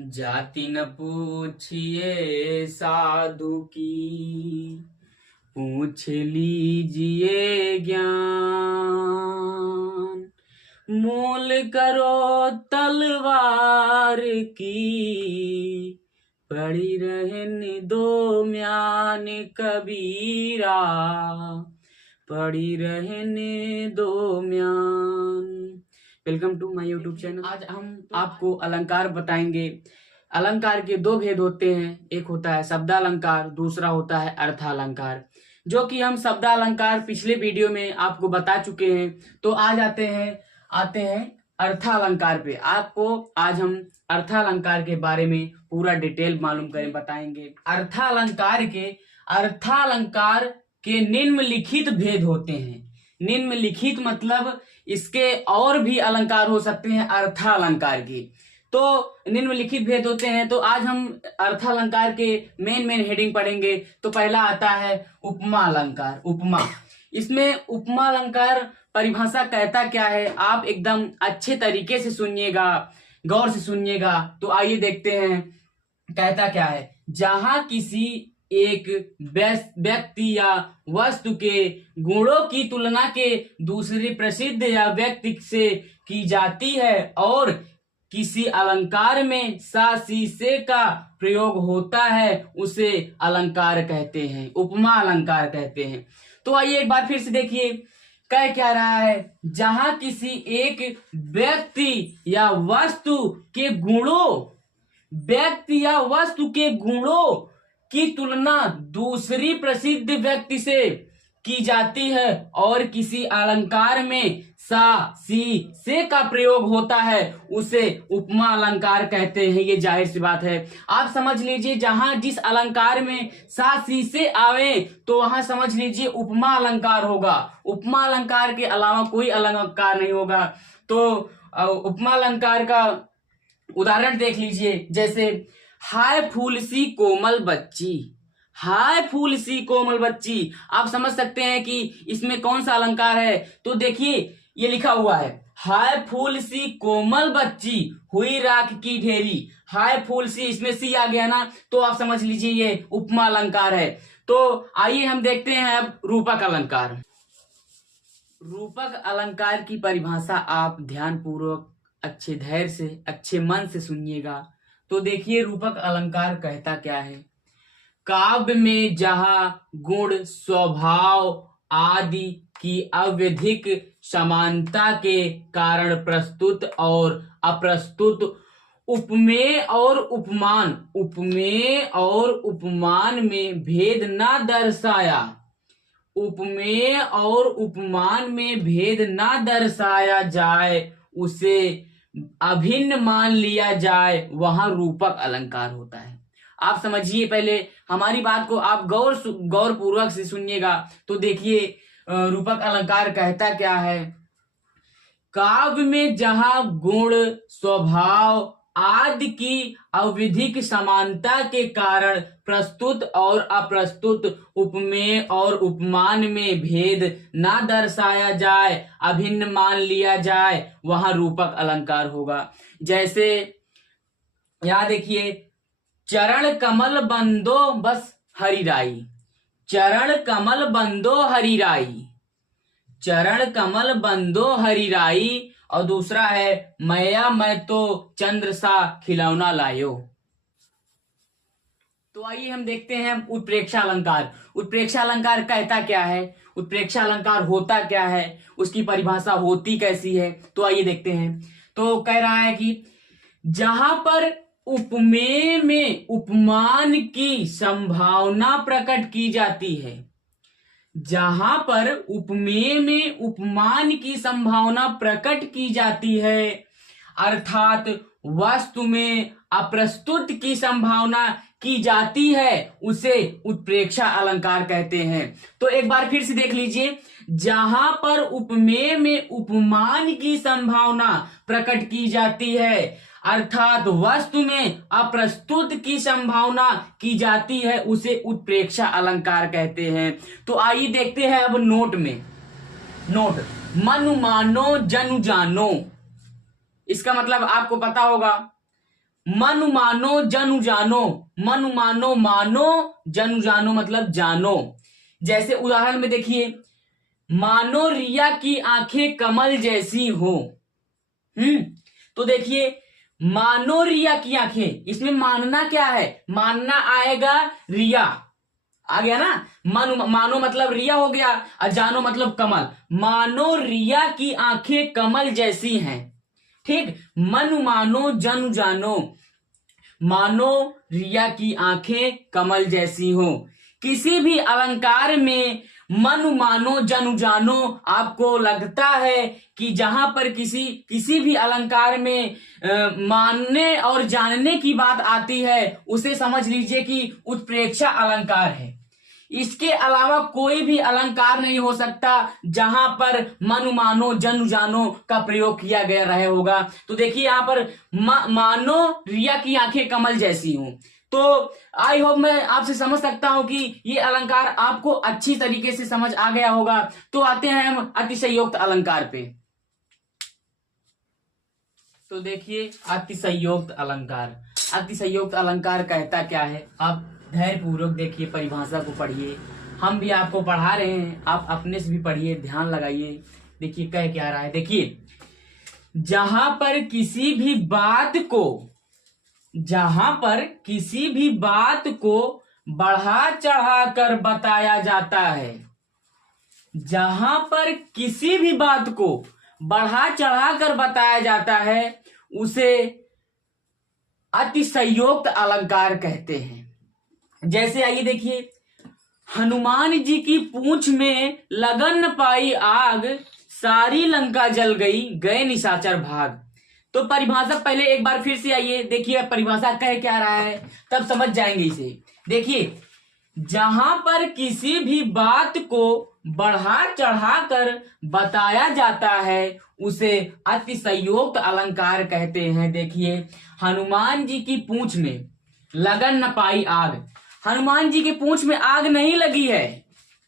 जाति न पूछिए साधु की, पूछ लीजिए ज्ञान। मोल करो तलवार की, पड़ी रहने दो म्यान कबीरा, पड़ी रहने दो man. Welcome to my YouTube channel. आज हम आपको अलंकार बताएंगे। अलंकार के दो भेद होते हैं, एक होता है शब्दालंकार, दूसरा होता है अर्थालंकार, जो कि हम शब्दालंकार पिछले वीडियो में आपको बता चुके हैं। तो आज आते हैं अर्थालंकार पे। आपको आज हम अर्थालंकार के बारे में पूरा डिटेल मालूम करें बताएंगे। अर्थालंकार के निम्नलिखित भेद होते हैं। निम्नलिखित मतलब इसके और भी अलंकार हो सकते हैं अर्थालंकार की। तो निम्नलिखित भेद होते हैं। तो आज हम अर्थालंकार के मेन हेडिंग पढ़ेंगे। तो पहला आता है उपमा अलंकार। उपमा, इसमें उपमा अलंकार परिभाषा कहता क्या है, आप एकदम अच्छे तरीके से सुनिएगा, गौर से सुनिएगा। तो आइए देखते हैं कहता क्या है। जहां किसी एक व्यक्ति या वस्तु के गुणों की तुलना के दूसरे प्रसिद्ध या व्यक्ति से की जाती है और किसी अलंकार में सा सी से का प्रयोग होता है, उसे अलंकार कहते हैं, उपमा अलंकार कहते हैं। तो आइए एक बार फिर से देखिए कह क्या रहा है। जहां किसी एक व्यक्ति या वस्तु के गुणों की तुलना दूसरी प्रसिद्ध व्यक्ति से की जाती है और किसी अलंकार में सा सी से का प्रयोग होता है, उसे उपमा अलंकार कहते हैं। ये जाहिर सी बात है, आप समझ लीजिए। जहां जिस अलंकार में सा सी से आवे तो वहां समझ लीजिए उपमा अलंकार होगा। उपमा अलंकार के अलावा कोई अलंकार नहीं होगा। तो उपमा अलंकार का उदाहरण देख लीजिए। जैसे हाय फूल सी कोमल बच्ची, हाय फूल सी कोमल बच्ची। आप समझ सकते हैं कि इसमें कौन सा अलंकार है। तो देखिए ये लिखा हुआ है, हाय फूल सी कोमल बच्ची हुई राख की ढेरी। हाय फूल सी, इसमें सी आ गया ना, तो आप समझ लीजिए ये उपमा अलंकार है। तो आइए हम देखते हैं अब रूपक अलंकार। रूपक अलंकार की परिभाषा आप ध्यानपूर्वक अच्छे धैर्य से अच्छे मन से सुनिएगा। तो देखिए रूपक अलंकार कहता क्या है। काव्य में जहां गुण स्वभाव आदि की अत्यधिक समानता के कारण प्रस्तुत और अप्रस्तुत उपमेय और उपमान में भेद न दर्शाया, उपमेय और उपमान में भेद न दर्शाया जाए, उसे अभिन्न मान लिया जाए, वहां रूपक अलंकार होता है। आप समझिए, पहले हमारी बात को आप गौर पूर्वक से सुनिएगा। तो देखिए रूपक अलंकार कहता क्या है। काव्य में जहां गुण स्वभाव आदि की अत्यधिक समानता के कारण प्रस्तुत और अप्रस्तुत उपमेय और उपमान में भेद न दर्शाया जाए, अभिन्न मान लिया जाए, वहां रूपक अलंकार होगा। जैसे यहां देखिए, चरण कमल बंदो बस हरिराई, चरण कमल बंदो हरिराई, चरण कमल बंदो हरिराई। और दूसरा है मैया मैं तो चंद्र सा खिलौना लायो। तो आइए हम देखते हैं उत्प्रेक्षा अलंकार। उत्प्रेक्षा अलंकार कहता क्या है, उत्प्रेक्षा अलंकार होता क्या है, उसकी परिभाषा होती कैसी है। तो आइए देखते हैं। तो कह रहा है कि जहां पर उपमेय में उपमान की संभावना प्रकट की जाती है, जहां पर उपमेय में उपमान की संभावना प्रकट की जाती है, अर्थात वस्तु में अप्रस्तुत की संभावना की जाती है, उसे उत्प्रेक्षा अलंकार कहते हैं। तो एक बार फिर से देख लीजिए। जहां पर उपमेय में उपमान की संभावना प्रकट की जाती है, अर्थात वस्तु में अप्रस्तुत की संभावना की जाती है, उसे उत्प्रेक्षा अलंकार कहते हैं। तो आइए देखते हैं अब नोट में। नोट, मनु मानो जनु जानो, इसका मतलब आपको पता होगा। मनु मानो जनु जानो, मनु मानो, मानो, जनु जानो मतलब जानो। जैसे उदाहरण में देखिए, मानो रिया की आंखें कमल जैसी हो। तो देखिए, मानो रिया की आंखें, इसमें मानना क्या है, मानना आएगा रिया, आ गया ना। मानो मतलब रिया हो गया, और जानो मतलब कमल। मानो रिया की आंखें कमल जैसी हैं, ठीक। मनु मानो जनु जानो, मानो रिया की आंखें कमल जैसी हो। किसी भी अलंकार में मनु मानो जनु जानो आपको लगता है कि जहां पर किसी भी अलंकार में मानने और जानने की बात आती है, उसे समझ लीजिए कि उत्प्रेक्षा अलंकार है। इसके अलावा कोई भी अलंकार नहीं हो सकता जहां पर मनु मानो जनु जानो का प्रयोग किया गया रहे होगा। तो देखिए यहां पर मानो रिया की आंखें कमल जैसी हूं। तो आई होप मैं आपसे समझ सकता हूं कि ये अलंकार आपको अच्छी तरीके से समझ आ गया होगा। तो आते हैं हम अतिशयोक्त अलंकार पे। तो देखिए अतिशयोक्त अलंकार, अतिशयोक्त अलंकार कहता क्या है, आप धैर्य पूर्वक देखिए, परिभाषा को पढ़िए। हम भी आपको पढ़ा रहे हैं, आप अपने से भी पढ़िए, ध्यान लगाइए। देखिए कह क्या रहा है, देखिए, जहां पर किसी भी बात को बढ़ा चढ़ा कर बताया जाता है, जहां पर किसी भी बात को बढ़ा चढ़ा कर बताया जाता है, उसे अतिशयोक्त अलंकार कहते हैं। जैसे आइए देखिए, हनुमान जी की पूंछ में लगन न पाई आग, सारी लंका जल गई, गए निशाचर भाग। तो परिभाषा पहले एक बार फिर से आइए देखिए, परिभाषा कह क्या रहा है, तब समझ जाएंगे इसे। देखिए, जहां पर किसी भी बात को बढ़ा चढ़ा कर बताया जाता है, उसे अतिशयोक्त अलंकार कहते हैं। देखिए, हनुमान जी की पूंछ में लगन न पाई आग, हनुमान जी की पूंछ में आग नहीं लगी है,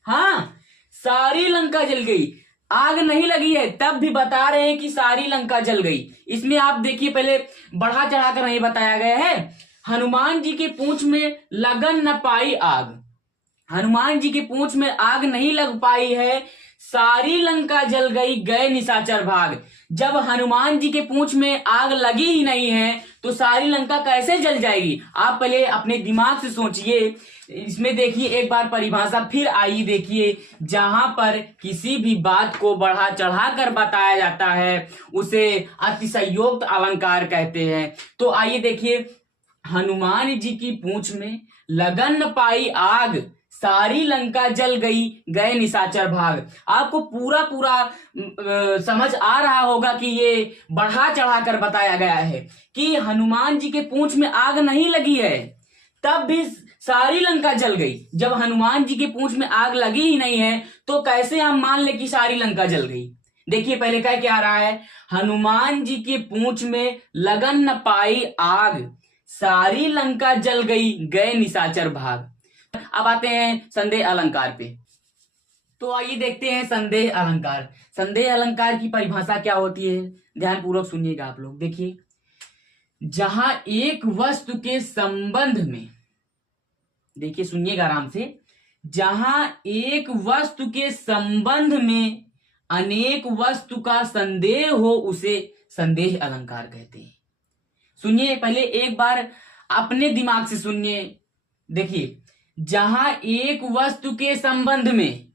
हाँ, सारी लंका जल गई। आग नहीं लगी है, तब भी बता रहे हैं कि सारी लंका जल गई। इसमें आप देखिए, पहले बढ़ा चढ़ाकर नहीं बताया गया है। हनुमान जी की पूंछ में लगन न पाई आग, हनुमान जी की पूंछ में आग नहीं लग पाई है, सारी लंका जल गई, गए निशाचर भाग। जब हनुमान जी के पूंछ में आग लगी ही नहीं है, तो सारी लंका कैसे जल जाएगी? आप पहले अपने दिमाग से सोचिए। इसमें देखिए एक बार परिभाषा फिर आई, देखिए, जहां पर किसी भी बात को बढ़ा चढ़ा कर बताया जाता है, उसे अतिशयोक्त अलंकार कहते हैं। तो आइए देखिए, हनुमान जी की पूंछ में लगन न पाई आग, सारी लंका जल गई, गए निशाचर भाग। आपको पूरा समझ आ रहा होगा कि ये बढ़ा चढ़ा कर बताया गया है कि हनुमान जी के पूंछ में आग नहीं लगी है, तब भी सारी लंका जल गई। जब हनुमान जी के पूंछ में आग लगी ही नहीं है, तो कैसे हम मान ले कि सारी लंका जल गई? देखिए पहले क्या आ रहा है, हनुमान जी की पूंछ में लगन न पाई आग, सारी लंका जल गई, गए निशाचर भाग। अब आते हैं संदेह अलंकार पे। तो आइए देखते हैं संदेह अलंकार। संदेह अलंकार की परिभाषा क्या होती है, ध्यान पूर्वक सुनिएगा आप लोग। देखिए, जहां एक वस्तु के संबंध में, देखिए सुनिएगा आराम से, जहां एक वस्तु के संबंध में अनेक वस्तु का संदेह हो, उसे संदेह अलंकार कहते हैं। सुनिए पहले एक बार अपने दिमाग से सुनिए। देखिए, जहां एक वस्तु के संबंध में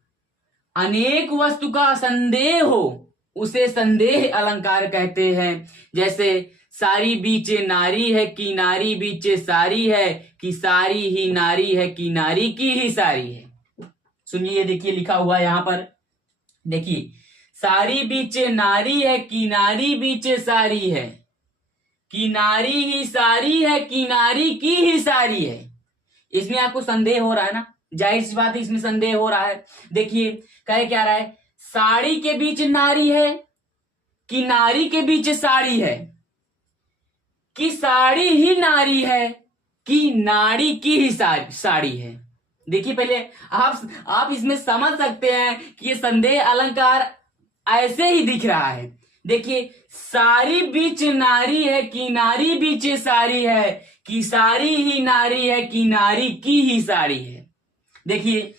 अनेक वस्तु का संदेह हो, उसे संदेह अलंकार कहते हैं। जैसे, सारी बीचे नारी है कि नारी बीचे सारी है, कि सारी ही नारी है कि नारी की ही सारी है। सुनिए, देखिए लिखा हुआ यहां पर, देखिए, सारी बीचे नारी है कि नारी बीचे सारी है, कि नारी ही सारी है कि नारी की ही सारी है। इसमें आपको संदेह हो रहा है ना, जाहिर सी बात है इसमें संदेह हो रहा है। देखिए कह क्या रहा है, साड़ी के बीच नारी है कि नारी के बीच साड़ी है, कि साड़ी ही नारी है कि नारी की ही साड़ी है। देखिए पहले आप इसमें समझ सकते हैं कि ये संदेह अलंकार ऐसे ही दिख रहा है। देखिए, सारी बीच नारी है, किनारी बीच सारी है, कि सारी ही नारी है, किनारी की ही साड़ी है। देखिए,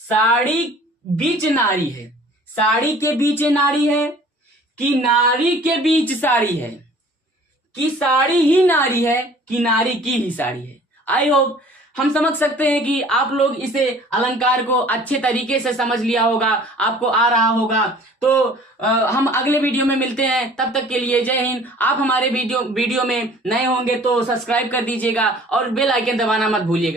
साड़ी बीच नारी है, साड़ी के बीच नारी है, कि नारी के बीच साड़ी है, कि साड़ी ही नारी है, कि नारी की ही साड़ी है। आई होप हम समझ सकते हैं कि आप लोग इसे अलंकार को अच्छे तरीके से समझ लिया होगा, आपको आ रहा होगा। तो हम अगले वीडियो में मिलते हैं, तब तक के लिए जय हिंद। आप हमारे वीडियो में नए होंगे तो सब्सक्राइब कर दीजिएगा और बेल आइकन दबाना मत भूलिएगा।